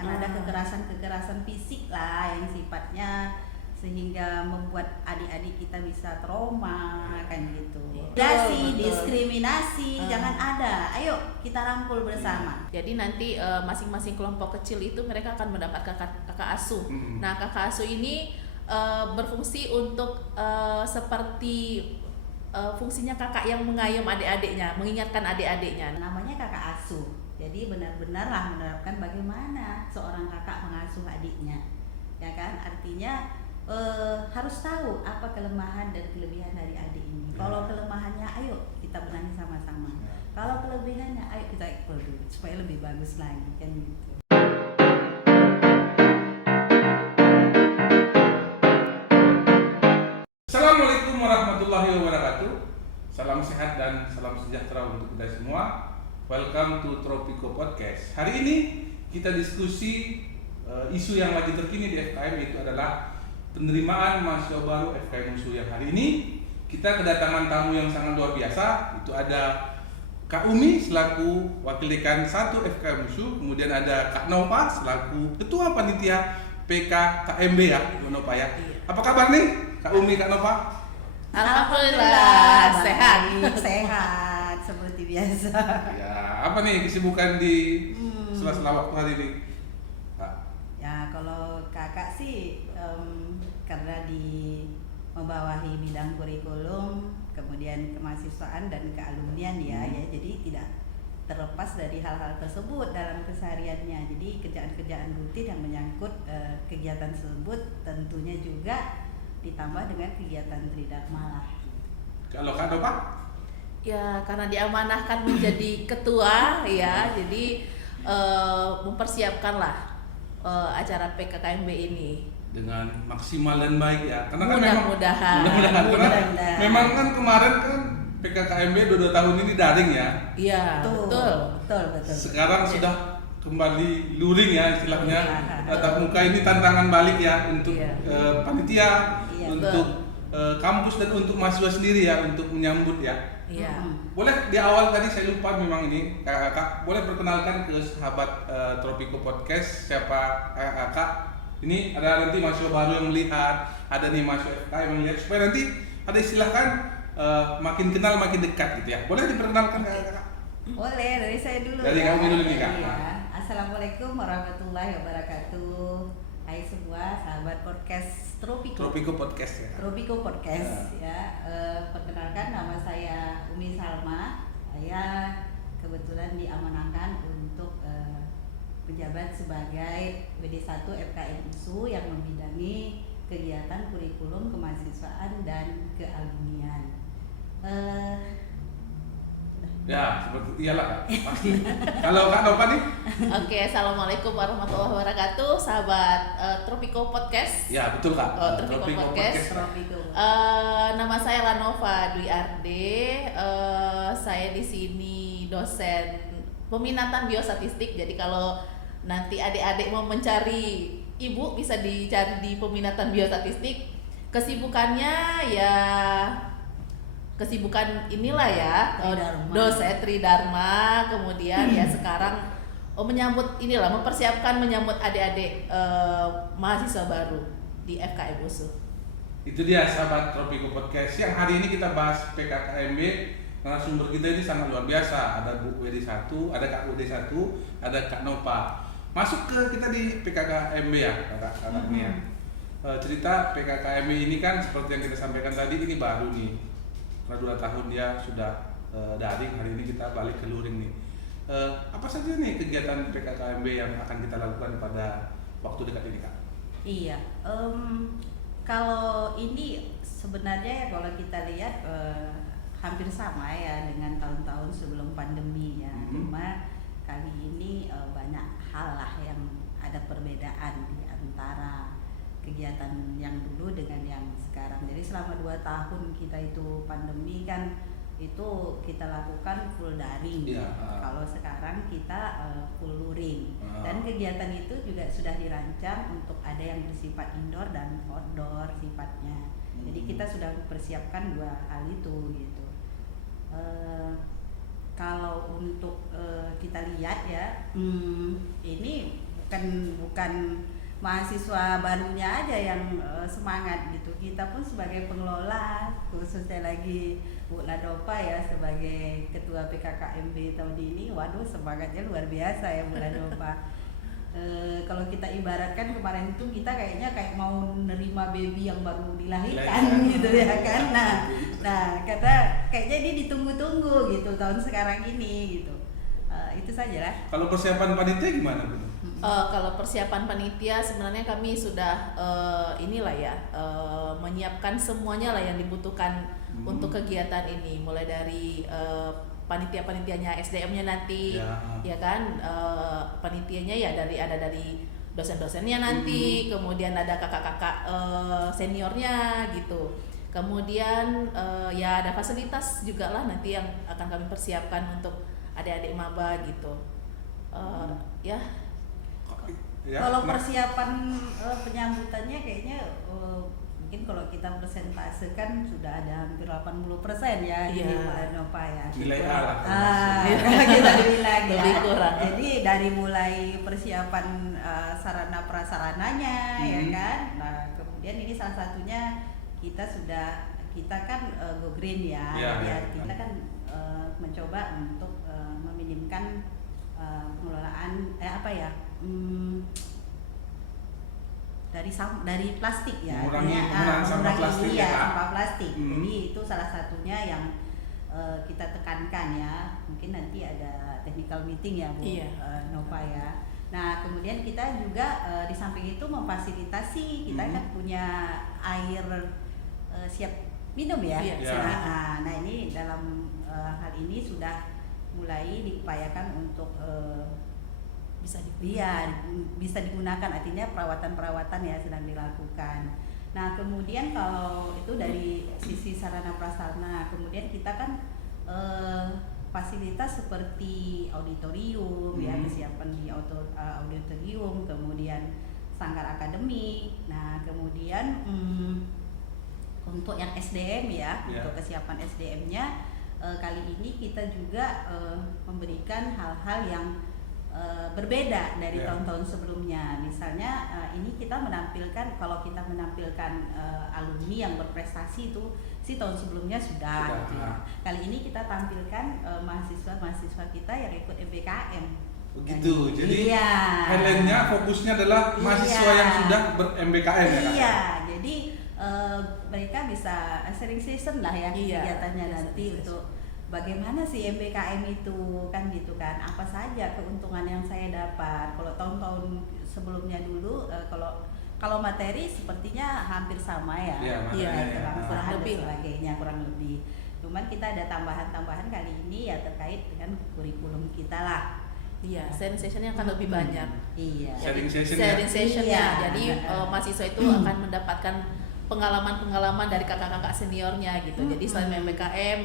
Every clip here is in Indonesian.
jangan ada kekerasan fisik lah yang sifatnya sehingga membuat adik-adik kita bisa trauma kan gitu. Diskriminasi jangan ada. Ayo kita rangkul bersama. Jadi nanti masing-masing kelompok kecil itu mereka akan mendapat kakak asuh. Nah, kakak asuh ini berfungsi untuk seperti fungsinya kakak yang mengayom adik-adiknya, mengingatkan adik-adiknya. Namanya kakak asuh. Jadi benar-benarlah menerapkan bagaimana seorang kakak mengasuh adiknya. Ya kan? Artinya harus tahu apa kelemahan dan kelebihan dari adik ini. Kalau kelemahannya, ayo kita benahi sama-sama. Kalau kelebihannya, ayo kita ekspor dulu supaya lebih bagus lagi kan gitu. Assalamualaikum warahmatullahi wabarakatuh. Salam sehat dan salam sejahtera untuk kita semua. Welcome to Tropico Podcast. Hari ini kita diskusi isu yang lagi terkini di FKM, yaitu adalah penerimaan mahasiswa baru FKM USU. Yang hari ini kita kedatangan tamu yang sangat luar biasa. Itu ada Kak Umi selaku wakil dekan 1 FKM USU, kemudian ada Kak Nova selaku ketua panitia PKKMB ya, Nova ya. Apa kabar nih Kak Umi, Kak Nova? Alhamdulillah sehat seperti biasa. Ya, apa nih kesibukan di sela-sela waktu hari ini? Ya kalau kakak sih karena membawahi bidang kurikulum, kemudian kemahasiswaan dan kealumnian ya, jadi tidak terlepas dari hal-hal tersebut dalam kesehariannya. Jadi kerjaan-kerjaan rutin yang menyangkut kegiatan tersebut tentunya juga ditambah dengan kegiatan Tridharma lah. Kalau Kak Nova? Ya, karena diamanahkan menjadi ketua ya, jadi mempersiapkanlah acara PKKMB ini dengan maksimal dan baik ya, karena kan mudah-mudahan. Memang kan kemarin kan PKKMB 2 tahun ini daring ya. Iya, betul. Sekarang sudah kembali luring ya istilahnya, tatap muka. Ini tantangan balik ya untuk panitia, untuk kampus dan untuk mahasiswa sendiri ya, untuk menyambut ya. Iya. Boleh di awal tadi saya lupa memang ini kakak, boleh perkenalkan ke sahabat Tropico Podcast siapa kakak? Ini ada nanti mahasiswa baru yang melihat, ada nih mahasiswa FK yang melihat, supaya nanti ada istilahkan makin kenal makin dekat gitu ya. Boleh diperkenalkan kakak? Boleh, dari saya dulu. Dari kamu dulu nih kak. Iya. Assalamualaikum warahmatullahi wabarakatuh. Hai semua sahabat podcast Tropico Podcast ya. Tropico Podcast ya. Perkenalkan, nama saya Umi Salma. Saya kebetulan diamanahkan untuk menjabat sebagai WD1 FKM USU yang membidangi kegiatan kurikulum kemahasiswaan dan kealumnian. Ya, seperti iyalah Kak. Pasti. Kalau Kak Nova nih? Oke, assalamualaikum warahmatullahi wabarakatuh, sahabat Tropico Podcast. Ya, betul Kak. Tropico Podcast. Nama saya Lanova Dwi Arde. Saya di sini dosen peminatan biostatistik. Jadi kalau nanti adik-adik mau mencari ibu bisa dicari di peminatan biostatistik. Kesibukannya ya kesibukan inilah ya, dosen Tridharma, kemudian ya sekarang menyambut inilah, mempersiapkan menyambut adik-adik mahasiswa baru di FKM USU. Itu dia sahabat Tropico Podcast yang hari ini kita bahas PKKMB. Narasumber kita ini sangat luar biasa. Ada Bu WD1, ada Kak WD1, ada Kak Nova. Masuk ke kita di PKKMB ya, kakak ini ya. Cerita PKKMB ini kan seperti yang kita sampaikan tadi, ini baru nih. Karena 2 tahun dia sudah daring, hari ini kita balik ke luring nih. Apa saja nih kegiatan PKKMB yang akan kita lakukan pada waktu dekat ini Kak? Iya, kalau ini sebenarnya ya kalau kita lihat hampir sama ya dengan tahun-tahun sebelum pandemi ya. Cuma kali ini banyak hal lah yang ada perbedaan di antara kegiatan yang dulu dengan yang sekarang. Jadi selama 2 tahun kita itu pandemi kan itu kita lakukan full daring. Kalau sekarang kita full luring. Dan kegiatan itu juga sudah dirancang untuk ada yang bersifat indoor dan outdoor sifatnya. Jadi kita sudah mempersiapkan 2 hal itu gitu. Kalau untuk kita lihat ya, ini bukan mahasiswa barunya aja yang semangat gitu. Kita pun sebagai pengelola, khususnya lagi Bu Ladopa ya sebagai ketua PKKMB tahun ini, waduh semangatnya luar biasa ya Bu Ladopa. Kalau kita ibaratkan kemarin itu kita kayaknya kayak mau nerima baby yang baru dilahirkan gitu ya kan. Nah kata kayaknya ini ditunggu-tunggu gitu tahun sekarang ini gitu. Itu saja lah. Kalau persiapan panitia gimana Bu? Kalau persiapan panitia sebenarnya kami sudah menyiapkan semuanya lah yang dibutuhkan untuk kegiatan ini, mulai dari panitia-panitianya SDM-nya nanti, ya kan, panitianya ya ada dari dosen-dosennya nanti, kemudian ada kakak-kakak seniornya gitu, kemudian ya ada fasilitas juga lah nanti yang akan kami persiapkan untuk adik-adik maba gitu, ya. Kalau persiapan penyambutannya kayaknya mungkin kalau kita persentase kan sudah ada hampir 80% ya di Ladopa ya. Nilai A lah. Kita bilang ya. Lebih kurang. Jadi dari mulai persiapan sarana prasarananya ya kan. Nah, kemudian ini salah satunya kita kan go green ya. Kita kan mencoba untuk meminimkan pengelolaan dari plastik ya, mengurangi sampah plastik ya. Sampah plastik. Jadi itu salah satunya yang kita tekankan ya. Mungkin nanti ada technical meeting ya Bu Nova ya. Nah kemudian kita juga di samping itu memfasilitasi, kita kan punya air siap minum ya. Nah ini dalam hal ini sudah mulai diupayakan untuk bisa digunakan, artinya perawatan ya sedang dilakukan. Nah kemudian kalau itu dari sisi sarana prasarana, kemudian kita kan fasilitas seperti auditorium ya, kesiapan di auditorium, kemudian sanggar akademik. Nah kemudian untuk yang SDM ya, untuk kesiapan SDM-nya kali ini kita juga memberikan hal-hal yang berbeda dari tahun-tahun sebelumnya. Misalnya ini kita menampilkan, kalau kita menampilkan alumni yang berprestasi itu tahun sebelumnya sudah gitu ya. Kali ini kita tampilkan mahasiswa kita yang ikut MBKM. Begitu. Jadi highlight-nya fokusnya adalah mahasiswa yang sudah ber-MBKM ya. Iya, jadi mereka bisa sharing session lah ya kegiatannya nanti untuk bagaimana sih MBKM itu kan gitu kan, apa saja keuntungan yang saya dapat. Kalau tahun-tahun sebelumnya dulu kalau materi sepertinya hampir sama ya, kurang lebih. Cuman kita ada tambahan kali ini ya terkait dengan kurikulum kita lah. Iya, sharing sessionnya akan lebih banyak. Iya. Sharing sessionnya. Jadi mahasiswa itu akan mendapatkan pengalaman-pengalaman dari kakak-kakak seniornya gitu. Jadi selain MBKM,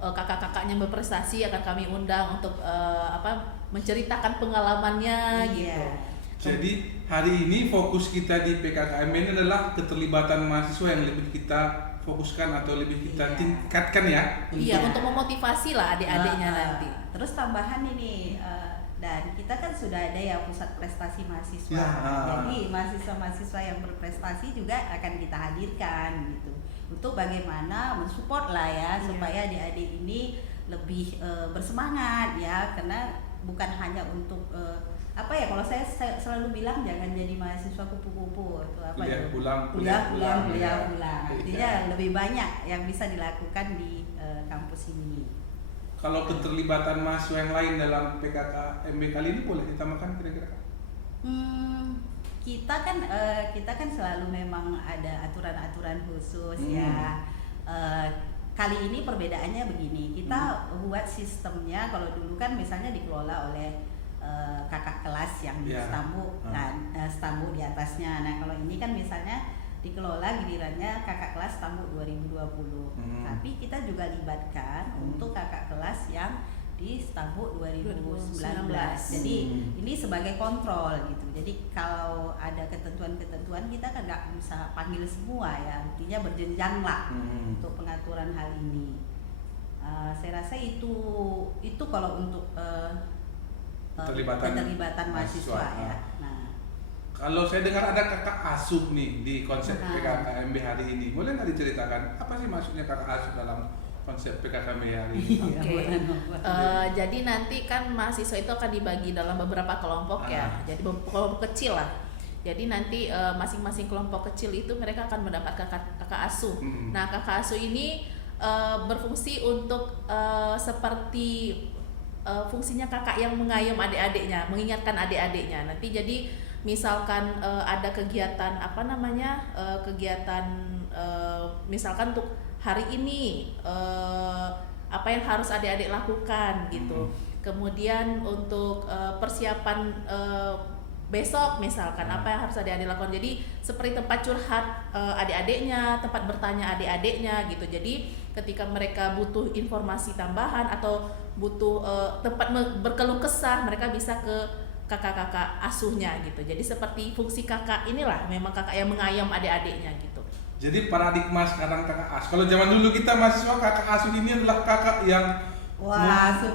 kakak-kakaknya berprestasi akan kami undang untuk menceritakan pengalamannya gitu. Jadi hari ini fokus kita di PKKM ini adalah keterlibatan mahasiswa yang lebih kita fokuskan atau lebih kita tingkatkan ya. Iya, untuk memotivasi lah adik-adiknya nanti. Terus tambahan ini dan kita kan sudah ada ya pusat prestasi mahasiswa. Jadi mahasiswa-mahasiswa yang berprestasi juga akan kita hadirkan gitu. Untuk bagaimana mensupport lah ya supaya adik-adik ini lebih bersemangat ya, karena bukan hanya untuk kalau saya selalu bilang jangan jadi mahasiswa kupu-kupu itu kuliah pulang. Artinya lebih banyak yang bisa dilakukan di kampus ini. Kalau keterlibatan mahasiswa yang lain dalam PKKMB kali ini boleh ditambahkan kira-kira? Kita kan selalu memang ada aturan-aturan khusus ya. Kali ini perbedaannya begini, kita buat sistemnya. Kalau dulu kan misalnya dikelola oleh kakak kelas yang di stambu di atasnya. Nah kalau ini kan misalnya dikelola gilirannya kakak kelas stambu 2020. Tapi kita juga libatkan untuk kakak kelas yang di stambu 2019. Jadi ini sebagai kontrol gitu. Jadi kalau ada ketentuan-ketentuan kita kan nggak bisa panggil semua ya. Artinya berjenjang lah untuk pengaturan hal ini. Saya rasa itu kalau untuk keterlibatan mahasiswa ya. Nah Kalau saya dengar ada kakak asuh nih di konsep PKKMB hari ini, boleh nggak diceritakan apa sih maksudnya kakak asuh dalam konsep PKKMB hari ini? Oke. Jadi nanti kan mahasiswa itu akan dibagi dalam beberapa kelompok ya. Jadi kelompok kecil lah. Jadi nanti masing-masing kelompok kecil itu mereka akan mendapat kakak asuh. Nah, kakak asuh ini berfungsi untuk seperti fungsinya kakak yang mengayom adik-adiknya, mengingatkan adik-adiknya. Nanti jadi misalkan ada kegiatan kegiatan misalkan untuk hari ini apa yang harus adik-adik lakukan gitu. Kemudian untuk persiapan besok misalkan apa yang harus adik-adik lakukan. Jadi seperti tempat curhat adik-adiknya, tempat bertanya adik-adiknya gitu. Jadi ketika mereka butuh informasi tambahan atau butuh tempat berkeluh kesah, mereka bisa ke kakak-kakak asuhnya gitu. Jadi seperti fungsi kakak inilah memang kakak yang mengayom adik-adiknya gitu. Jadi paradigma sekarang kakak asuh. Kalau zaman dulu kita mahasiswa, kakak asuh ini adalah kakak yang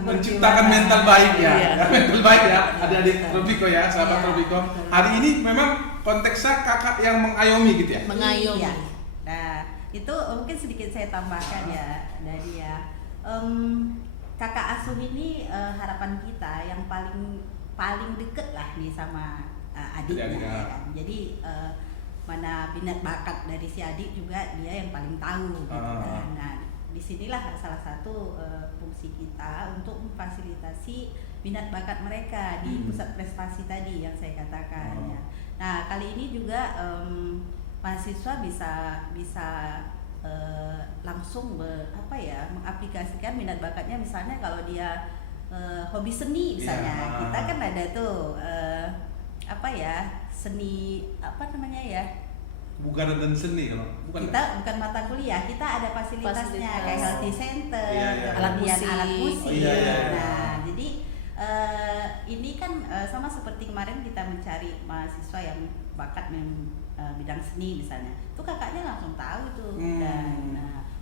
menciptakan mental baik ya. Mental baik ya, adik-adik Tropiko ya, sahabat Tropiko. Hari ini memang konteksnya kakak yang mengayomi gitu ya. Mengayomi. Iya. Nah, itu mungkin sedikit saya tambahkan ya dari kakak asuh ini harapan kita yang paling deket lah nih sama adiknya ya kan. Jadi mana minat bakat dari si adik juga dia yang paling tahu gitu kan. Nah, disinilah salah satu fungsi kita untuk memfasilitasi minat bakat mereka di pusat prestasi tadi yang saya katakan ya. Nah, kali ini juga mahasiswa bisa langsung mengaplikasikan minat bakatnya. Misalnya kalau dia hobi seni misalnya, kita kan ada tuh seni Bugaran dan seni kalau bukan mata kuliah, kita ada fasilitasnya kayak healthy center, alat musik. Nah, jadi ini kan sama seperti kemarin kita mencari mahasiswa yang bakat bidang seni misalnya, tuh kakaknya langsung tahu tuh.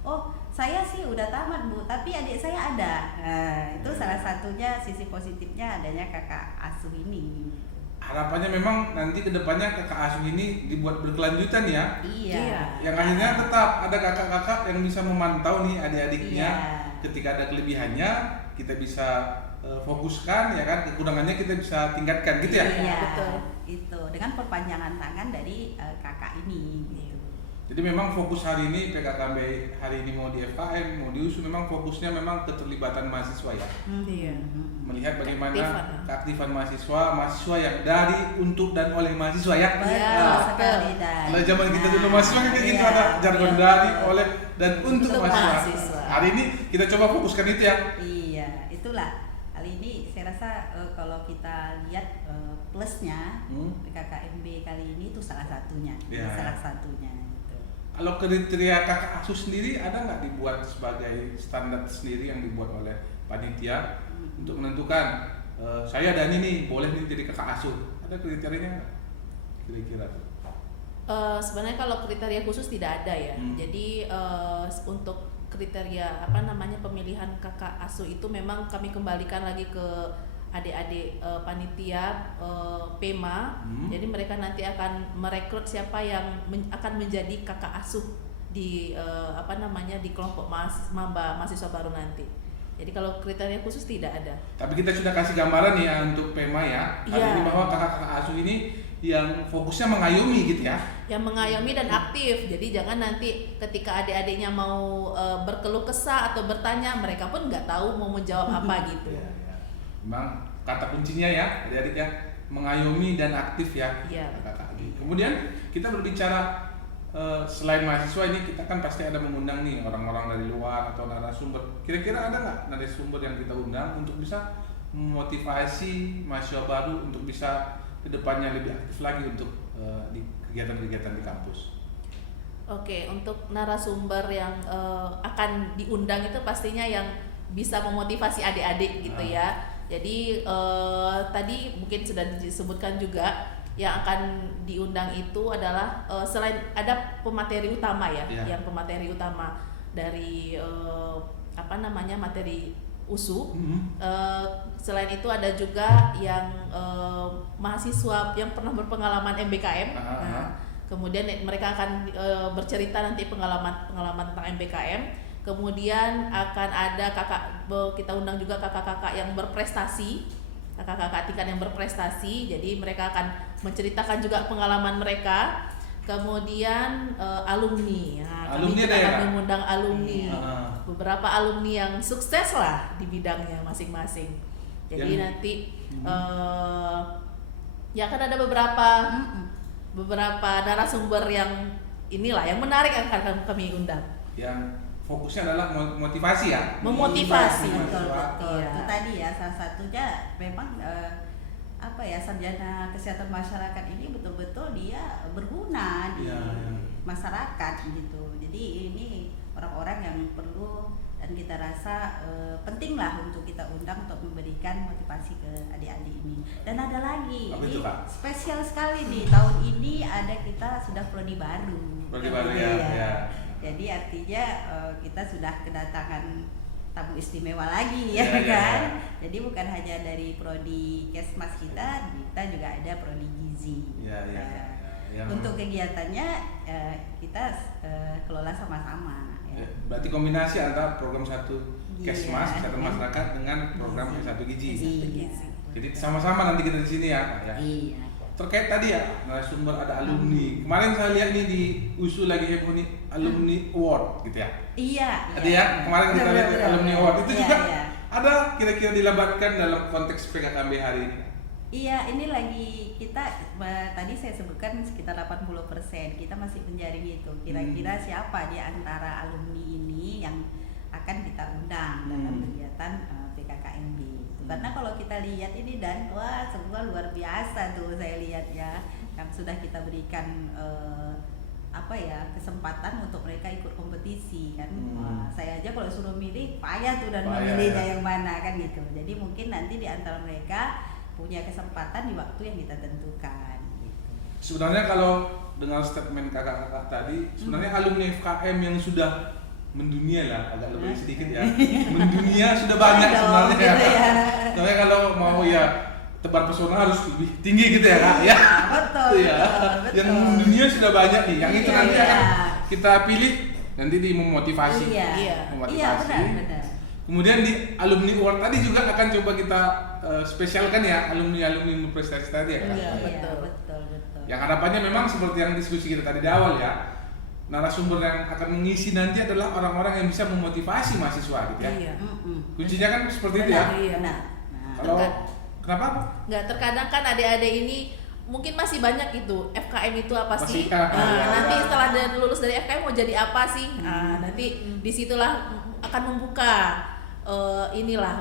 Oh, saya sih udah tamat Bu, tapi adik saya ada. Nah, itu salah satunya sisi positifnya adanya kakak asuh ini. Harapannya memang nanti kedepannya kakak asuh ini dibuat berkelanjutan ya. Iya. Yang akhirnya tetap ada kakak-kakak yang bisa memantau nih adik-adiknya. Ketika ada kelebihannya kita bisa fokuskan ya kan, kekurangannya kita bisa tingkatkan gitu ya. Iya, betul. Itu dengan perpanjangan tangan dari kakak ini gitu. Jadi memang fokus hari ini PKKMB hari ini mau di FKM, mau di USU, memang fokusnya memang keterlibatan mahasiswa ya. Melihat bagaimana keaktifan mahasiswa yang dari, untuk dan oleh mahasiswa ya. Sekali. Kalau zaman kita dulu mahasiswa kan gitu ada jargon dari, oleh dan untuk mahasiswa. Hari ini kita coba fokuskan itu ya. Iya, itulah. Kali ini saya rasa kalau kita lihat plusnya PKKMB kali ini itu salah satunya. Salah satunya. Kalau kriteria kakak asuh sendiri ada nggak dibuat sebagai standar sendiri yang dibuat oleh panitia untuk menentukan saya dan ini boleh nih jadi kakak asuh? Ada kriterianya nggak? Kira-kira tuh? Sebenarnya kalau kriteria khusus tidak ada ya. Jadi untuk kriteria pemilihan kakak asuh itu memang kami kembalikan lagi ke adik-adik panitia PEMA. Jadi mereka nanti akan merekrut siapa yang akan menjadi kakak asuh di di kelompok mahasiswa baru nanti. Jadi kalau kriteria khusus tidak ada. Tapi kita sudah kasih gambaran ya untuk PEMA ya. Ini bahwa kakak asuh ini yang fokusnya mengayomi gitu ya. Yang mengayomi dan aktif. Jadi jangan nanti ketika adik-adiknya mau berkeluh kesah atau bertanya, mereka pun nggak tahu mau menjawab apa gitu. Memang kata kuncinya ya adik-adik ya, mengayomi dan aktif ya. Kemudian kita berbicara selain mahasiswa ini, kita kan pasti ada mengundang nih orang-orang dari luar atau narasumber. Kira-kira ada nggak narasumber yang kita undang untuk bisa memotivasi mahasiswa baru untuk bisa kedepannya lebih aktif lagi untuk di kegiatan-kegiatan di kampus? Oke, untuk narasumber yang akan diundang itu pastinya yang bisa memotivasi adik-adik gitu ya. Jadi tadi mungkin sudah disebutkan juga yang akan diundang itu adalah selain ada pemateri utama ya, yang pemateri utama dari materi USU. Selain itu ada juga yang mahasiswa yang pernah berpengalaman MBKM. Kemudian mereka akan bercerita nanti pengalaman tentang MBKM. Kemudian akan ada kita undang juga kakak-kakak yang berprestasi, kakak-kakak tingkat yang berprestasi. Jadi mereka akan menceritakan juga pengalaman mereka. Kemudian alumni, kami juga akan mengundang alumni, beberapa alumni yang sukses lah di bidangnya masing-masing. Jadi nanti ya akan ada beberapa narasumber yang inilah yang menarik akan kami undang. Yang fokusnya adalah motivasi ya. Memotivasi. Betul. Itu tadi ya salah satunya memang sarjana kesehatan masyarakat ini betul-betul dia berguna di masyarakat gitu. Jadi ini orang-orang yang perlu dan kita rasa penting lah untuk kita undang untuk memberikan motivasi ke adik-adik ini. Dan ada lagi, ini spesial sekali nih tahun ini ada kita sudah prodi baru. Prodi baru ya. Jadi artinya kita sudah kedatangan tamu istimewa lagi ya kan. Jadi bukan hanya dari prodi Kesmas kita juga ada prodi gizi. Untuk kegiatannya kita kelola sama-sama. Berarti kombinasi antara program 1 Kesmas kesehatan masyarakat dengan program S1 gizi. Jadi sama-sama nanti kita di sini ya. Iya. Terkait tadi ya narasumber ada alumni. Kemarin saya lihat nih di USU lagi heboh nih alumni award gitu ya. Iya. Ada ya kemarin kita lihat alumni award itu juga ada kira-kira dilabatkan dalam konteks PKKMB hari ini. Iya, ini lagi kita tadi saya sebutkan sekitar 80%. Kita masih menjaring itu. Kira-kira siapa di antara alumni ini yang akan kita undang dalam kegiatan PKKMB. Karena kalau kita lihat ini dan wah semua luar biasa tuh saya lihat ya yang sudah kita berikan kesempatan untuk mereka ikut kompetisi kan. Saya aja kalau suruh milih payah tuh dan memilihnya yang mana kan gitu. Jadi mungkin nanti di antara mereka punya kesempatan di waktu yang kita tentukan gitu. Sebenarnya kalau dengan statement kakak-kakak tadi sebenarnya alumni FKM yang sudah mendunia lah, agak lebih sedikit ya. Mendunia sudah banyak sebenarnya gitu ya. Tapi kalau mau ya tebar pesona harus lebih tinggi gitu ya Kak ya. Betul. Yang mendunia sudah banyak nih. Yang itu nanti akan kita pilih nanti di memotivasi. Iya, benar. Kemudian di alumni award tadi juga akan coba kita spesialkan ya alumni prestasi tadi ya Kak. Iya, betul. Yang harapannya memang seperti yang diskusi kita tadi di awal ya. Narasumber yang akan mengisi nanti adalah orang-orang yang bisa memotivasi mahasiswa gitu ya. Iya. Kuncinya kan seperti itu ya. Benar. Kalau kenapa? Nggak, terkadang kan adik-adik ini mungkin masih banyak gitu FKM itu apa sih? Nanti setelah lulus dari FKM mau jadi apa sih? Nanti disitulah akan membuka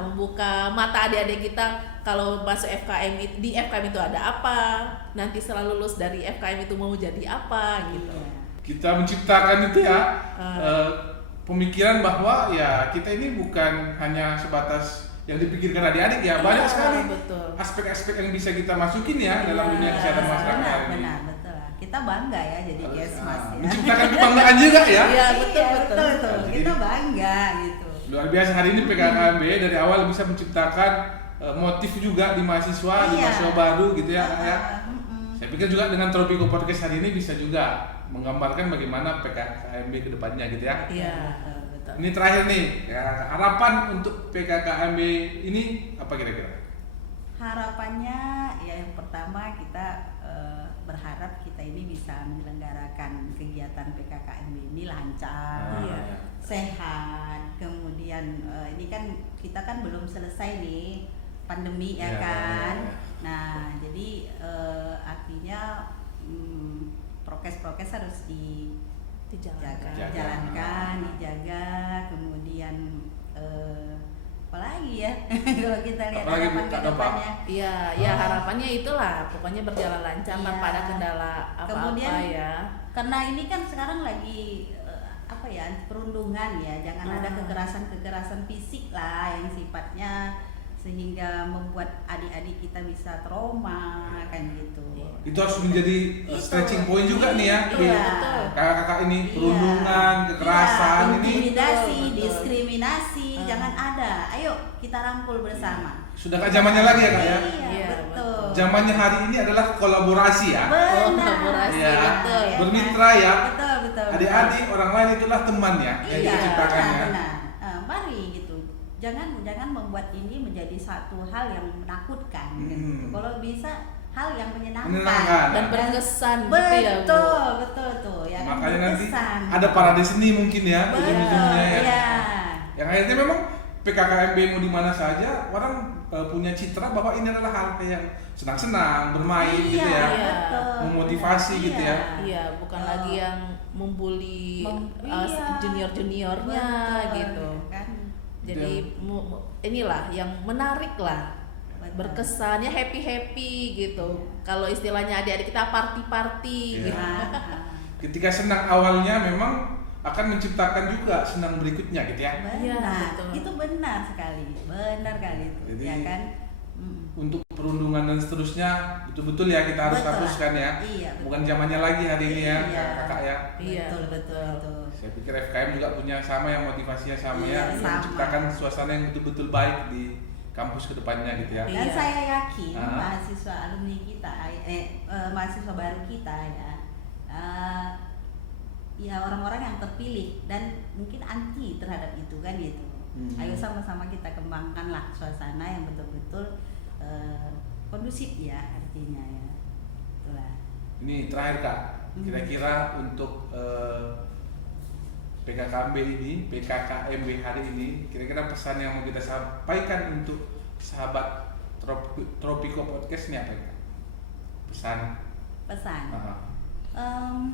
membuka mata adik-adik kita kalau masuk FKM di FKM itu ada apa? Nanti setelah lulus dari FKM itu mau jadi apa gitu. Kita menciptakan itu ya pemikiran bahwa ya kita ini bukan hanya sebatas yang dipikirkan adik-adik ya, banyak sekali aspek-aspek yang bisa kita masukin ya dalam dunia kesehatan masyarakat ini. Benar, betul. Kita bangga ya jadi Kesmas ya. Menciptakan kebanggaan juga ya. Iya, betul. Kita bangga gitu. Luar biasa hari ini PKKMB dari awal bisa menciptakan motif juga di mahasiswa, di mahasiswa baru gitu ya. Saya pikir juga dengan Tropiko Podcast hari ini bisa juga menggambarkan bagaimana PKKMB ke depannya gitu ya. Iya, betul. Ini terakhir nih, ya, harapan untuk PKKMB ini apa kira-kira? Harapannya ya yang pertama kita berharap kita ini bisa menyelenggarakan kegiatan PKKMB ini lancar, sehat. Kemudian ini kan kita kan belum selesai nih pandemi ya kan. Nah, jadi artinya prokes harus dijalankan, dijaga, kemudian apalagi ya kalau kita lihat harapan ke depannya. Iya, harapannya itulah pokoknya berjalan lancar tanpa ada kendala apa-apa. Kemudian, ya. Karena ini kan sekarang lagi perundungan ya, jangan ada kekerasan fisik lah yang sifatnya sehingga membuat adik-adik kita bisa trauma kan gitu. Itu harus menjadi stretching point juga nih ya. Iya, kakak-kakak ini Iya. perundungan, kekerasan Iya, ini intimidasi, Betul. diskriminasi, jangan ada. Ayo kita rangkul bersama. sudah gak zamannya lagi ya kak ya. Iya, Iya, betul. Zamannya hari ini adalah kolaborasi ya. Benar. Kolaborasi, Iya. betul. Ya Bermitra kan? ya. Betul, betul. Adik-adik orang lain itulah teman ya yang Iya, kita ciptakannya. benar. Mari gitu. Jangan membuat ini menjadi satu hal yang menakutkan gitu. Kalau bisa hal yang menyenangkan. Menyenangkan. Dan berkesan gitu Betul, ya, Bu. betul tuh ya. kan? Makanya nanti Berkesan. ada parade seni mungkin ya Betul, ujung-ujungnya ya. iya. Yang akhirnya memang PKKMB mau di mana saja orang punya citra bahwa ini adalah hal yang senang-senang, bermain gitu Iya, ya. betul. Memotivasi Benar, gitu ya. Iya, bukan Oh. lagi yang membuli Iya. junior-juniornya Betul, gitu. kan. Jadi inilah yang menarik lah, Betul. berkesan ya, happy gitu. Kalau istilahnya adik-adik kita party-party Iya. gitu. Ketika senang awalnya memang akan menciptakan juga senang berikutnya gitu ya. Benar, Iya, betul. itu benar sekali, benar kali itu, Jadi, ya kan? Untuk perundungan dan seterusnya betul-betul ya kita harus Betul. hapuskan ya. Iya, betul. Bukan zamannya lagi hari ini ya, Iya. kakak ya. Iya, Betul, betul, betul. Saya pikir FKM juga punya sama yang motivasinya sama Iya, ya, sama. menciptakan suasana yang betul-betul baik di kampus kedepannya gitu ya. Dan Iya. saya yakin Ah. mahasiswa alumni kita, mahasiswa baru kita ya orang-orang yang terpilih dan mungkin anti terhadap itu kan gitu. Ayo sama-sama kita kembangkanlah suasana yang betul-betul kondusif ya artinya ya. Itulah. Ini terakhir kak, kira-kira untuk PKKMB hari ini, kira-kira pesan yang mau kita sampaikan untuk sahabat Tropico Podcast ini apa ya? Pesan. Pesan. Ah.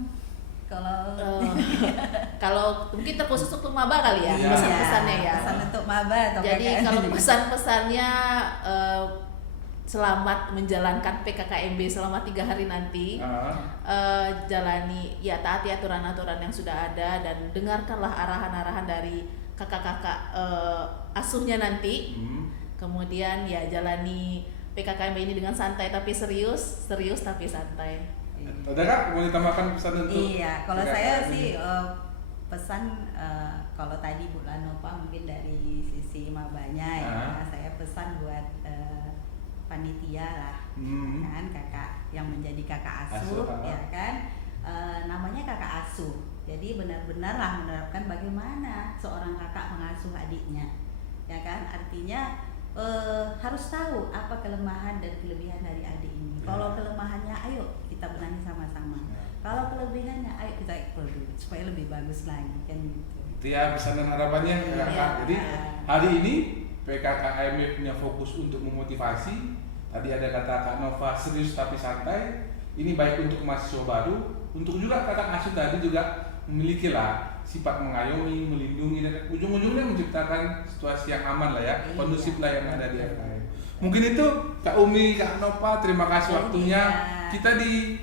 Kalau mungkin terkhusus untuk maba kali ya, Iya. pesan-pesannya ya. Pesan untuk maba atau Jadi PKKMB. kalau pesan-pesannya selamat menjalankan PKKMB selama 3 hari nanti. Jalani ya, taati aturan-aturan yang sudah ada dan dengarkanlah arahan-arahan dari kakak-kakak asuhnya nanti. Kemudian ya jalani PKKMB ini dengan santai tapi serius tapi santai. Ada kak mau ditambahkan pesan untuk? Iya, kalau PKKMB? saya sih pesan kalau tadi Bu Lanova mungkin dari sisi mabanya ya, saya pesan buat panitia lah, kan kakak yang menjadi kakak asuh, ya kan, namanya kakak asuh. Jadi benar-benar lah menerapkan bagaimana seorang kakak mengasuh adiknya, ya kan, artinya harus tahu apa kelemahan dan kelebihan dari adik ini. Kalau kelemahannya, ayo kita benahi sama-sama. Kalau kelebihannya, ayo kita eksploit supaya lebih bagus lagi kan gitu. Itu ya pesan dan harapannya kakak. Iya. Jadi hari ini PKKMB punya fokus untuk memotivasi. Tadi ada kata Kak Nova serius tapi santai. Ini baik untuk mahasiswa baru, untuk juga kakak asuh tadi juga memiliki lah sifat mengayomi, melindungi dan ujung-ujungnya menciptakan situasi yang aman lah ya, kondusif lah yang ada di FKM. Mungkin itu Kak Umi, Kak Nova, terima kasih waktunya. Kita di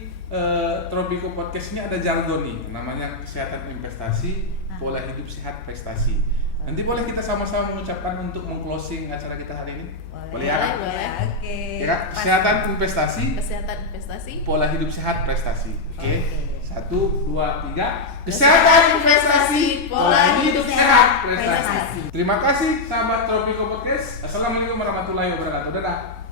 Tropico Podcast ini ada jargon nih, namanya kesehatan investasi, pola hidup sehat prestasi. Nanti boleh kita sama-sama mengucapkan untuk meng-closing acara kita hari ini? Boleh ya? Boleh. Oke. Ya, kesehatan investasi, Kesehatan investasi, pola hidup sehat prestasi. Oke. Oke. 1, 2, 3. Kesehatan investasi, pola hidup sehat prestasi. Terima kasih sahabat Tropico Podcast. Assalamualaikum warahmatullahi wabarakatuh. Dadah.